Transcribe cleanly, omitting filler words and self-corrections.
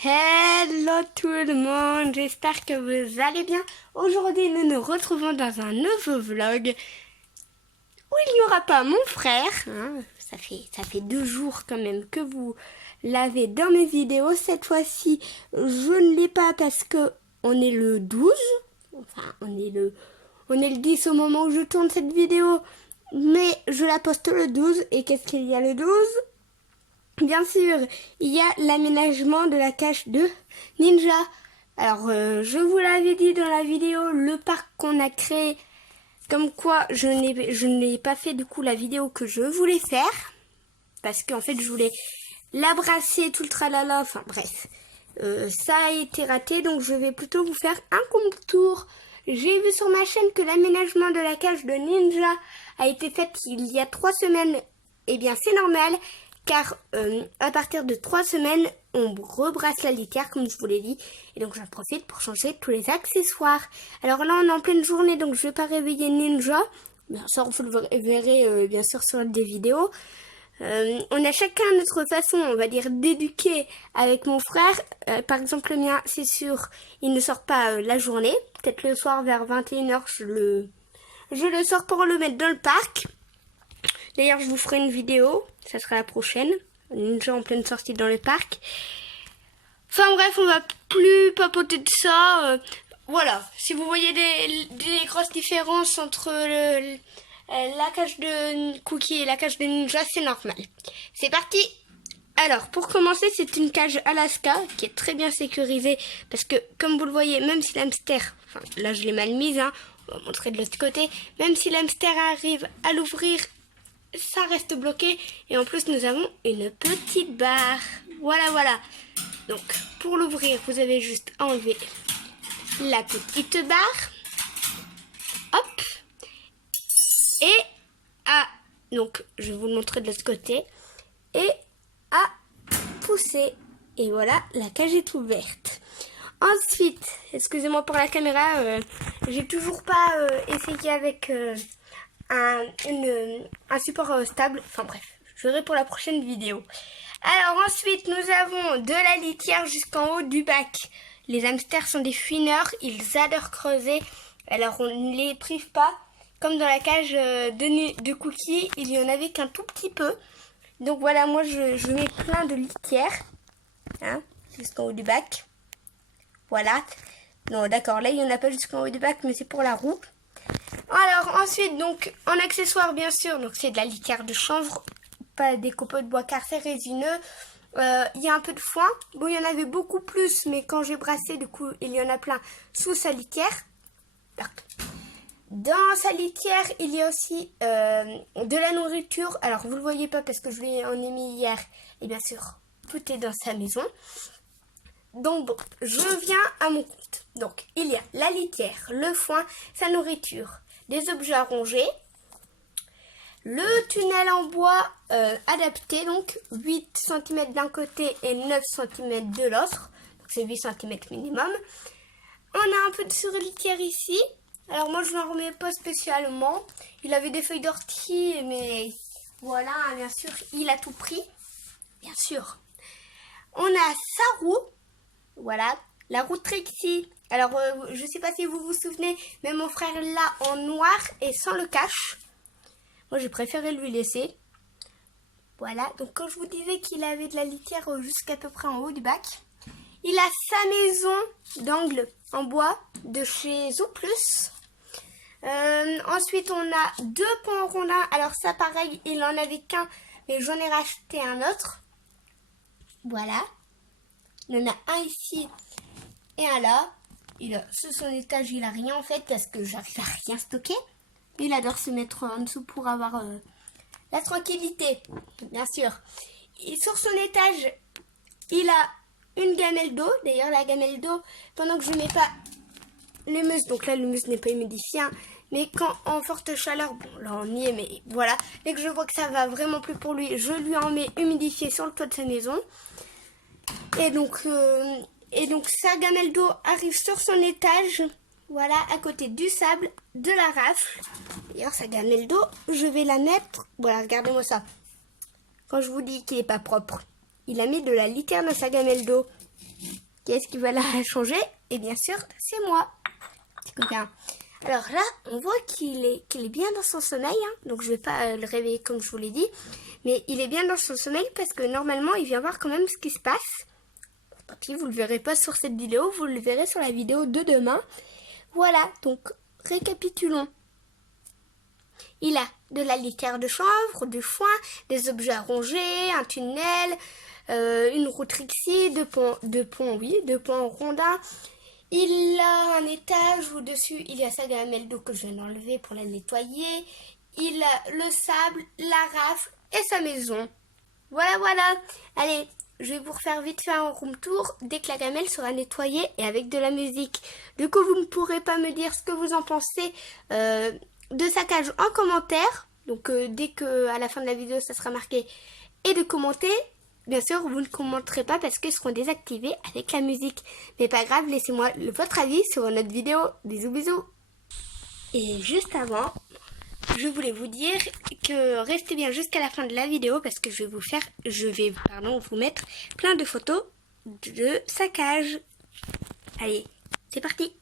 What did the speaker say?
Hello tout le monde, j'espère que vous allez bien. Aujourd'hui nous nous retrouvons dans un nouveau vlog où il n'y aura pas mon frère. Ça fait 2 jours quand même que vous l'avez dans mes vidéos. Cette fois-ci je ne l'ai pas parce que on est le 12. Enfin on est le 10 au moment où je tourne cette vidéo. Mais je la poste le 12. Et qu'est-ce qu'il y a le 12 ? Bien sûr, il y a l'aménagement de la cage de Ninja. Alors, je vous l'avais dit dans la vidéo, le parc qu'on a créé, comme quoi je n'ai pas fait du coup la vidéo que je voulais faire. Parce qu'en fait, je voulais l'abrasser, tout le tralala, enfin bref. Ça a été raté, donc je vais plutôt vous faire un contour. J'ai vu sur ma chaîne que l'aménagement de la cage de Ninja a été fait il y a 3 semaines. Eh bien, c'est normal. Car à partir de 3 semaines, on rebrasse la litière comme je vous l'ai dit. Et donc j'en profite pour changer tous les accessoires. Alors là on est en pleine journée, donc je vais pas réveiller Ninja. Bien sûr, vous le verrez bien sûr sur des vidéos. On a chacun notre façon, on va dire, d'éduquer avec mon frère. Par exemple le mien, c'est sûr, il ne sort pas la journée. Peut-être le soir vers 21h, je le sors pour le mettre dans le parc. D'ailleurs, je vous ferai une vidéo, ça sera la prochaine. Ninja en pleine sortie dans le parc. Enfin bref, on va plus papoter de ça. Voilà, si vous voyez des grosses différences entre la cage de Cookie et la cage de Ninja, c'est normal. C'est parti! Alors, pour commencer, c'est une cage Alaska qui est très bien sécurisée. Parce que, comme vous le voyez, même si l'hamster, enfin là je l'ai mal mise, on va montrer de l'autre côté. Même si l'hamster arrive à l'ouvrir, ça reste bloqué. Et en plus nous avons une petite barre. Voilà. Donc pour l'ouvrir, vous avez juste à enlever la petite barre. Hop. Et donc je vais vous le montrer de l'autre côté. Et à pousser. Et voilà, la cage est ouverte. Ensuite, excusez-moi pour la caméra, j'ai toujours pas essayé avec un support stable. Enfin bref, je verrai pour la prochaine vidéo. Alors ensuite, nous avons de la litière jusqu'en haut du bac. Les hamsters sont des fouineurs, ils adorent creuser. Alors on ne les prive pas. Comme dans la cage de Cookie, il y en avait qu'un tout petit peu. Donc voilà, moi je mets plein de litière. Jusqu'en haut du bac. Voilà. Non, d'accord, là il n'y en a pas jusqu'en haut du bac, mais c'est pour la roue. Alors ensuite, donc en accessoire bien sûr, donc c'est de la litière de chanvre, pas des copeaux de bois car c'est résineux. Il y a un peu de foin. Bon, il y en avait beaucoup plus, mais quand j'ai brassé, du coup, il y en a plein sous sa litière. Dans sa litière, il y a aussi de la nourriture. Alors vous le voyez pas parce que je l'ai en ai mis hier. Et bien sûr, tout est dans sa maison. Donc bon, je viens à mon compte. Donc il y a la litière, le foin, sa nourriture, des objets à ronger, le tunnel en bois adapté, donc 8 cm d'un côté et 9 cm de l'autre, donc c'est 8 cm minimum. On a un peu de sur-litière ici, alors moi je n'en remets pas spécialement, il avait des feuilles d'ortie, mais voilà, bien sûr, il a tout pris, bien sûr. On a sa roue, voilà, la roue Trixie. Alors, je sais pas si vous vous souvenez, mais mon frère l'a en noir et sans le cache. Moi, j'ai préféré lui laisser. Voilà, donc quand je vous disais qu'il avait de la litière jusqu'à peu près en haut du bac, il a sa maison d'angle en bois de chez Zooplus. Ensuite, on a 2 pans rondins. Alors ça, pareil, il en avait qu'un, mais j'en ai racheté un autre. Voilà. Il y en a un ici et un là. Sous son étage, il a rien en fait parce que j'arrive à rien stocker. Il adore se mettre en dessous pour avoir la tranquillité, bien sûr. Et sur son étage, il a une gamelle d'eau. D'ailleurs, la gamelle d'eau, pendant que je ne mets pas l'humus, donc là l'humus n'est pas humidifié, mais quand en forte chaleur, bon là on y est, mais voilà, dès que je vois que ça va vraiment plus pour lui, je lui en mets humidifié sur le toit de sa maison. Et donc sa gamelle d'eau arrive sur son étage, voilà, à côté du sable, de la rafle. D'ailleurs, sa gamelle d'eau, je vais la mettre, voilà, regardez-moi ça. Quand je vous dis qu'il n'est pas propre, il a mis de la litière dans sa gamelle d'eau. Qu'est-ce qui va la changer? Et bien sûr, c'est moi. Petit coquin. Alors là, on voit qu'il est bien dans son sommeil, hein. Donc je vais pas le réveiller comme je vous l'ai dit. Mais il est bien dans son sommeil parce que normalement, il vient voir quand même ce qui se passe. Tant pis, vous le verrez pas sur cette vidéo, vous le verrez sur la vidéo de demain. Voilà, donc récapitulons. Il a de la litière de chanvre, du foin, des objets à ronger, un tunnel, une roue Trixie, deux ponts rondins. Il a un étage où dessus il y a sa gamelle d'eau que je viens d'enlever pour la nettoyer. Il a le sable, la rafle et sa maison. Voilà. Allez, je vais vous refaire vite fait un room tour dès que la gamelle sera nettoyée et avec de la musique. Du coup, vous ne pourrez pas me dire ce que vous en pensez de saccage en commentaire. Donc, dès que à la fin de la vidéo, ça sera marqué et de commenter. Bien sûr, vous ne commenterez pas parce qu'ils seront désactivés avec la musique. Mais pas grave, laissez-moi votre avis sur notre vidéo. Bisous. Et juste avant, je voulais vous dire que restez bien jusqu'à la fin de la vidéo parce que je vais vous mettre plein de photos de saccage. Allez, c'est parti!